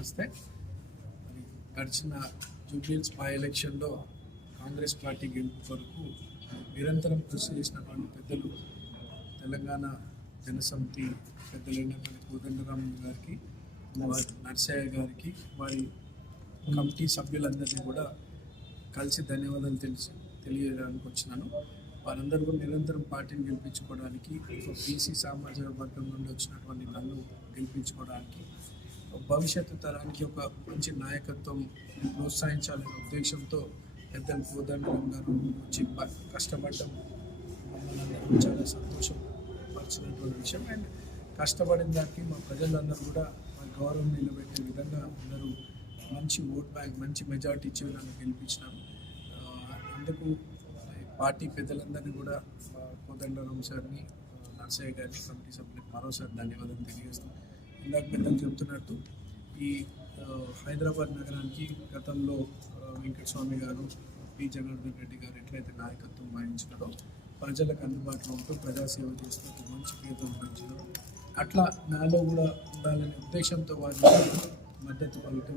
నమస్తే. మరి గడిచిన జూబ్లీహిల్స్ బై ఎలక్షన్లో కాంగ్రెస్ పార్టీ గెలుపు కొరకు నిరంతరం కృషి చేసినటువంటి పెద్దలు తెలంగాణ జనసమితి పెద్దలైనటువంటి కోదండరామ్ గారికి, నర్సయ్య గారికి, వారి కమిటీ సభ్యులందరినీ కూడా కలిసి ధన్యవాదాలు తెలియడానికి వచ్చినాను. వారందరూ కూడా నిరంతరం పార్టీని గెలిపించుకోవడానికి, బీసీ సామాజిక వర్గం నుండి వచ్చినటువంటి నన్ను గెలిపించుకోవడానికి, భవిష్యత్తు తరానికి ఒక మంచి నాయకత్వం ప్రోత్సహించాలనే ఉద్దేశంతో పెద్దలు కోదండరామ్ గారు వచ్చి కష్టపడడం మమ్మల్ని అందరూ చాలా సంతోషపరిచినటువంటి విషయం. అండ్ కష్టపడిన దానికి మా ప్రజలందరూ కూడా మా గౌరవం నిలబెట్టే విధంగా అందరూ మంచి ఓట్ బ్యాంక్, మంచి మెజార్టీ ఇచ్చి నన్ను గెలిపించినాను. అందుకు పార్టీ పెద్దలందరినీ కూడా కోదండరామ్ సార్ని, నర్సయ్య గారిని, కమిటీ సభ్యులకు మరోసారి ధన్యవాదాలు తెలియజేస్తాను. ఇందాక పెద్దలు చెబుతున్నట్టు ఈ హైదరాబాద్ నగరానికి గతంలో వెంకటస్వామి గారు, పి జనార్దన్ రెడ్డి గారు ఎట్లయితే నాయకత్వం వహించినారో, ప్రజలకు అందుబాటులో ఉంటూ ప్రజాసేవ చేస్తూ మంచి పేరు సంపాదించినారో, అట్లా నాలో కూడా ఉండాలనే ఉద్దేశంతో వారు మద్దతు పలుకుతూ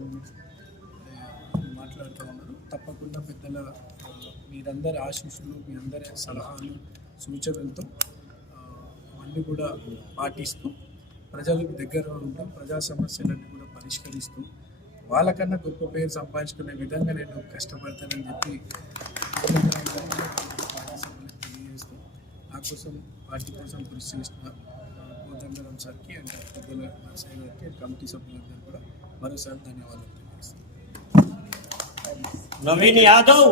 మాట్లాడుతూ ఉన్నారు. తప్పకుండా పెద్దల మీరందరి ఆశీస్సులు, మీ అందరి సలహాలు, సూచనలతో అన్నీ కూడా పాటిస్తూ ప్రజలకు దగ్గర ఉంటూ ప్రజా సమస్యలన్నీ కూడా పరిష్కరిస్తూ వాళ్ళకన్నా గొప్ప పేరు సంపాదించుకునే విధంగా నేను కష్టపడతానని చెప్పి పార్టీ సభ్యులకు తెలియజేస్తూ, నా కోసం పార్టీ కోసం కృషి చేసిన కోదండరామ్ సార్కి అండ్ పెద్దల నర్సయ్య గారికి, కమిటీ సభ్యులందరూ కూడా మరోసారి ధన్యవాదాలు తెలియజేస్తాను. నవీన్ యాదవ్.